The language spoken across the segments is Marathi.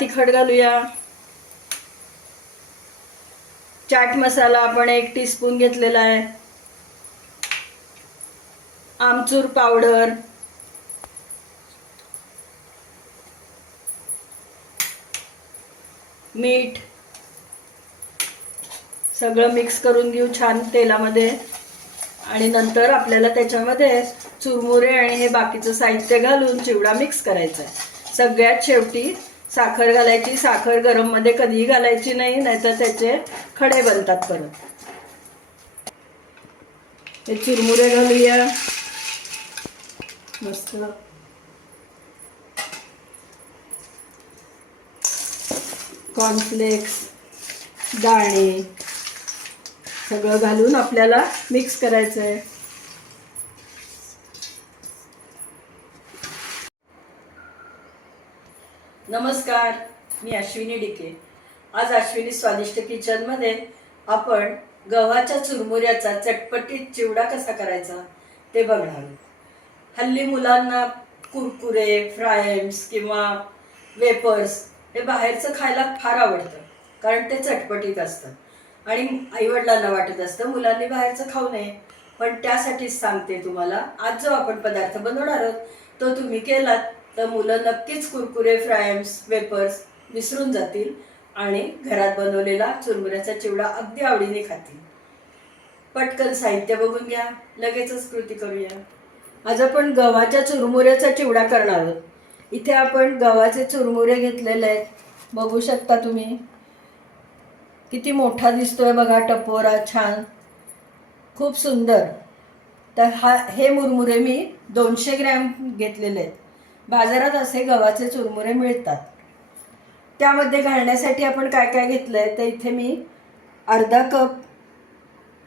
तिखट घालूया. चाट मसाला आपण एक टीस्पून घेतलेला आहे. आमचूर पावडर मीठ. सगळं मिक्स करून घेऊ छान तेलामध्ये. आणि नंतर आपल्याला त्याच्यामध्ये चुरमुरे आणि हे बाकीचं साहित्य घालून चिवडा मिक्स करायचा आहे सगळ्यात शेवटी साखर घालायची साखर गरममध्ये कधीही घालायची नाही नाहीतर त्याचे खडे बनतात परत. हे चुरमुरे घालूया. मस्त. कॉर्नफ्लेक्स दाणे सगळं घालून आपल्याला मिक्स करायचं आहे नमस्कार मी अश्विनी डिके. आज अश्विनी स्वादिष्ट किचनमध्ये आपण गव्हाच्या चुरमुऱ्याचा चटपटीत चिवडा कसा करायचा ते बघणार आहोत. हल्ली मुलांना कुरकुरे फ्रायम्स किंवा वेपर्स हे बाहेरचं खायला फार आवडतं कारण ते चटपटीत असतं. आणि आईवडिलांना वाटत असतं मुलांनी बाहेरचं खाऊ नये. पण त्यासाठीच सांगते तुम्हाला आज जो आपण पदार्थ बनवणार आहोत तो तुम्ही केलात. तर मुलं नक्कीच कुरकुरे फ्रायम्स वेपर्स विसरून जातील आणि घरात बनवलेला चुरमुऱ्याचा चिवडा अगदी आवडीने खातील. पटकन साहित्य बघून घ्या. लगेचच कृती करूया. आज आपण गव्हाच्या चुरमुऱ्याचा चिवडा करणार आहोत. इथे आपण गव्हाचे चुरमुरे घेतलेले आहेत. बघू शकता तुम्ही. किती मोठा दिसतोय बघा टपोरा छान. खूप सुंदर. तर हा हे मुरमुरे मी दोनशे ग्रॅम घेतलेले आहेत. बाजारात असे गव्हाचे चुरमुरे मिळतात. त्यामध्ये घालण्यासाठी आपण काय काय घेतलं आहे तर इथे मी अर्धा कप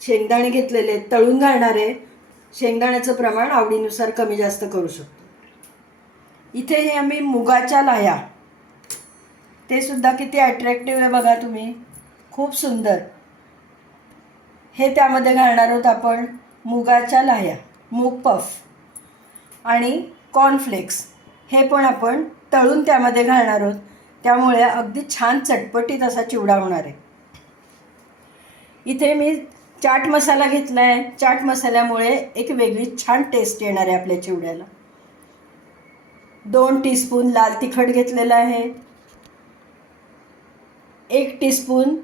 शेंगदाणे घेतलेले आहेत. तळून घालणारे शेंगदाण्याचं प्रमाण आवडीनुसार कमी जास्त करू शकतो. इथे हे आम्ही मुगाच्या लाह्या. ते सुद्धा किती अट्रॅक्टिव्ह आहे बघा तुम्ही. खूप सुंदर. हे त्यामध्ये घालणार आहोत आपण मुगाच्या लाह्या. मूग पफ आणि कॉर्नफ्लेक्स हे पण आपण तळून त्यामध्ये घालणार आहोत. त्यामुळे अगदी छान चटपटीत असा चिवडा होणार आहे. इथे मी चाट मसाला घेतला आहे चाट मसाल्यामुळे एक वेगळी छान टेस्ट येणार आहे आपल्या चिवड्याला. दोन टीस्पून लाल तिखट घेतलेलं आहे. एक टीस्पून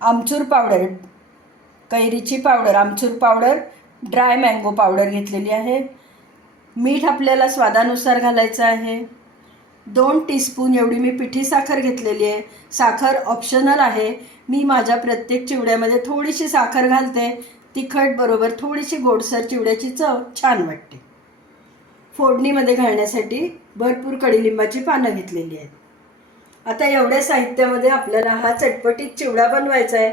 आमचूर पावडर कैरीची powder amchur powder dry mango powder घेतलेली आहे. मीठ आपल्याला स्वादानुसार घालायचं आहे. दोन टीस्पून एवढी मी पिठी साखर घेतलेली आहे. साखर ऑप्शनल आहे. मी माझ्या प्रत्येक चिवड्यामध्ये थोडीशी साखर घालते. तिखट बरोबर थोडीशी गोडसर चिवड्याची चव छान वाटते. फोडणीमध्ये घालण्यासाठी भरपूर कडीलिंबाची पानं घेतलेली आहेत. आता एवढ्या साहित्यामध्ये आपल्याला हा चटपटीत चिवडा बनवायचा आहे.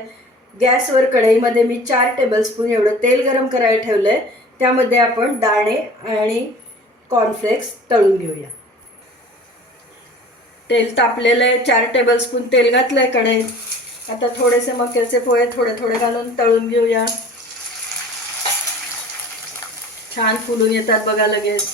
गॅसवर कढईमध्ये मी चार टेबलस्पून एवढं तेल गरम करायला ठेवलं आहे त्यामध्ये आपण दाणे आणि कॉर्नफ्लेक्स तळून घेऊया. तेल तापलेलं आहे चार टेबलस्पून तेल घातलं आहे कढईत आता थोडेसे मक्याचे पोहे थोडे थोडे घालून तळून घेऊया. छान फुलून येतात बघा लगेच.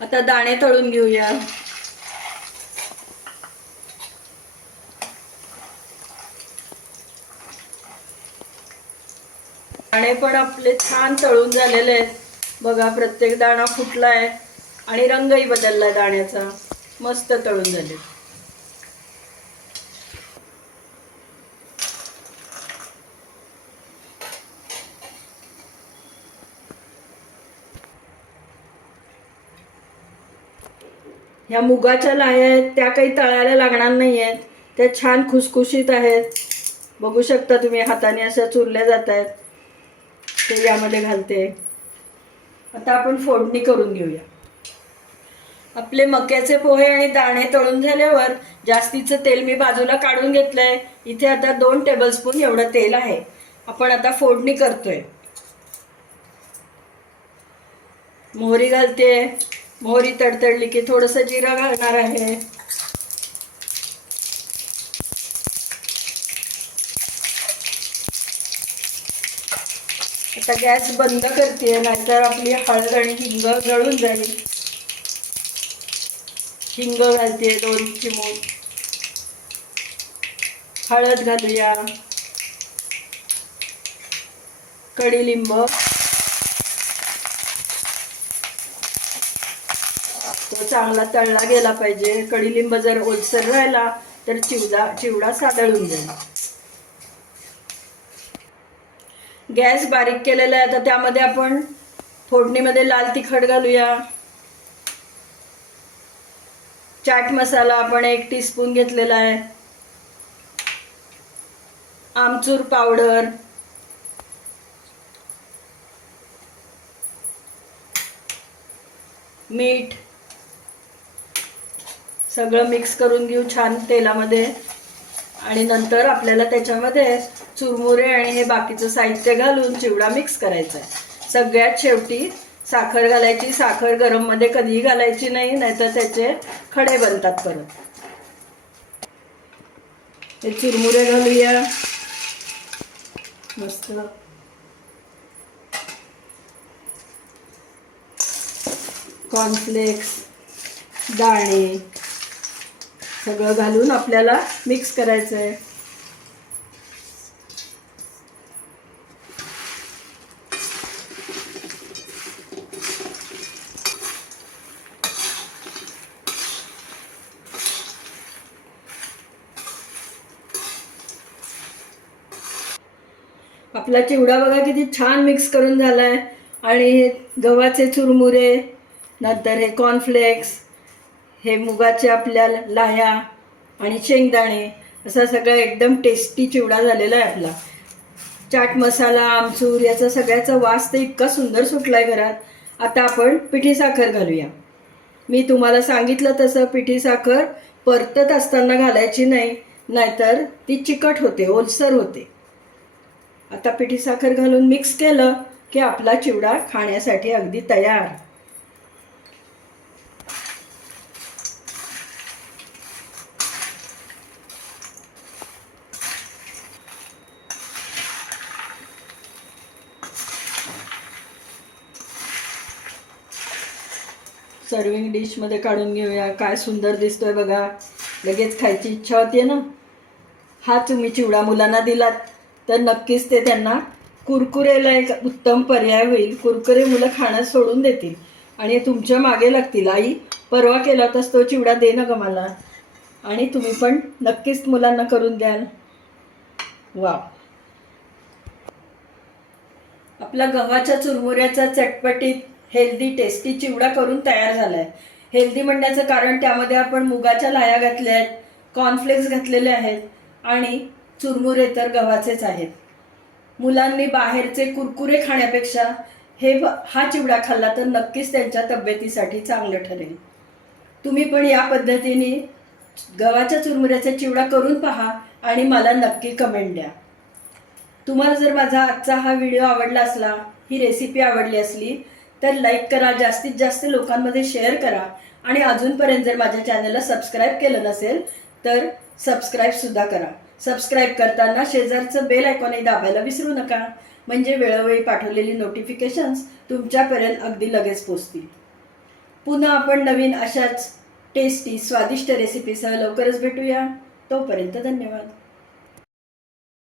आता दाणे तळून घेऊया. दाणे पण आपले छान तळून झालेले आहेत. बघा प्रत्येक दाणा फुटलाय आणि रंगही बदललाय दाण्याचा. मस्त तळून झाले ह्या मुगाच्या लाया आहेत त्या काही तळायला लागणार नाही आहेत त्या छान खुसखुशीत आहेत. बघू शकता तुम्ही हाताने अशा चुरल्या जात आहेत. ते यामध्ये घालते. आता आपण फोडणी करून घेऊया. आपले मक्याचे पोहे आणि दाणे तळून झाल्यावर जास्तीचं तेल मी बाजूला काढून घेतलंय. इथे आता दोन टेबलस्पून एवढं तेल आहे. आपण आता फोडणी करतोय. मोहरी घालते. मोहरी तडतडली की थोडंसं जिरं घालणार आहे. आता गॅस बंद करते नाहीतर आपली हळद आणि हिंग जळून जाईल. हिंग घालते दोन चिमूट हळद घालूया. कडीलिंब चांगला तळला गेला पाहिजे. कडीलिंब जर ओलसर राहिला तर चिवडा चिवडा सादळून जाईल गॅस बारीक केलेला आहे आता त्यामध्ये आपण फोडणीमध्ये लाल तिखट घालूया. चाट मसाला आपण एक टीस्पून घेतलेला आहे. आमचूर पावडर. मीठ. सगळं मिक्स करून घेऊ छान तेलामध्ये. आणि नंतर आपल्याला त्याच्यामध्ये चुरमुरे आणि हे बाकीचं साहित्य घालून चिवडा मिक्स करायचा आहे. सगळ्यात शेवटी साखर घालायची साखर गरममध्ये कधीही घालायची नाही नाहीतर त्याचे खडे बनतात परत. हे चुरमुरे घालूया. मस्त. कॉर्नफ्लेक्स दाणे सगळं घालून आपल्याला मिक्स करायचं आहे आपला चिवडा बघा किती छान मिक्स करून झालाय. आणि गव्हाचे चुरमुरे नंतर हे कॉर्नफ्लेक्स हे मुगाचे आपल्या लाह्या आणि शेंगदाणे असा सगळा एकदम टेस्टी चिवडा झालेला आहे आपला. चाट मसाला आमचूर याचा सगळ्याचा वास तर इतका सुंदर सुटला आहे घरात. आता आपण पिठी साखर घालूया. मी तुम्हाला सांगितलं तसं पिठी साखर परतत असताना घालायची नाही नाहीतर ती चिकट होते ओलसर होते. आता पिठी साखर घालून मिक्स केलं की आपला चिवडा खाण्यासाठी अगदी तयार. सर्विंग डिशमध्ये काढून घेऊया. काय सुंदर दिसतोय बघा. लगेच खायची इच्छा होतीये ना? हा तुम्ही चिवडा मुलांना दिलात तर नक्कीच ते त्यांना कुरकुरेला एक उत्तम पर्याय होईल. कुरकुरे मुलं खाणं सोडून देतील. आणि तुमच्या मागे लागतील. आई परवा केला होतास तो चिवडा दे ना ग मला. आणि तुम्ही पण नक्कीच मुलांना करून द्याल. वा आपला गव्हाच्या चुरमुऱ्याचा चटपटीत हेल्दी टेस्टी चिवडा करून तयार झाला आहे हेल्दी म्हणण्याचं कारण त्यामध्ये आपण मुगाच्या लाया घातल्या आहेत कॉर्नफ्लेक्स घातलेले आहेत आणि चुरमुरे तर गव्हाचेच आहेत. मुलांनी बाहेरचे कुरकुरे खाण्यापेक्षा हे हा चिवडा खाल्ला तर नक्कीच त्यांच्या तब्येतीसाठी चांगलं ठरेल. तुम्ही पण या पद्धतीने गव्हाच्या चुरमुऱ्याचा चिवडा करून पहा आणि मला नक्की कमेंट द्या. तुम्हाला जर माझा आजचा हा व्हिडिओ आवडला असला ही रेसिपी आवडली असली तर लाईक करा जास्तीत जास्त लोकांमध्ये शेअर करा. आणि अजूनपर्यंत जर माझ्या चॅनलला सबस्क्राईब केलं नसेल तर सबस्क्राईबसुद्धा करा. सबस्क्राईब करताना शेजारचं बेल आयकॉनही दाबायला विसरू नका. म्हणजे वेळोवेळी पाठवलेली नोटिफिकेशन्स तुमच्यापर्यंत अगदी लगेच पोचतील. पुन्हा आपण नवीन अशाच टेस्टी स्वादिष्ट रेसिपीसह लवकरच भेटूया. तोपर्यंत धन्यवाद.